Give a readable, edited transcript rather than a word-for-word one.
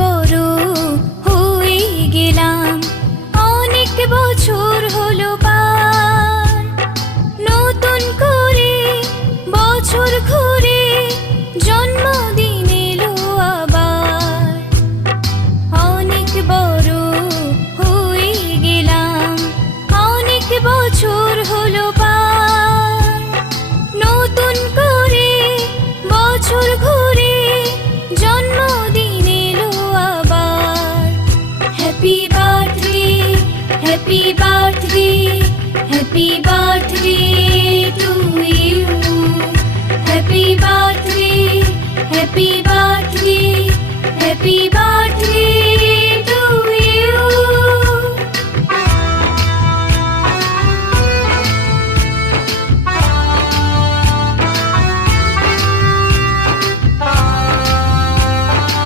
বড় হয়ে গেলাম, অনেক বছর হলো পার। নতুন করে বছর ঘুরে জন্মদিন এলো আবার। অনেক বড় হয়ে গেলাম, অনেক বছর হলো পার। নতুন করে বছর ঘুরে জন্মদিন এলো আবার। Happy birthday, happy birthday, happy birthday to you. Happy birthday, happy birthday, happy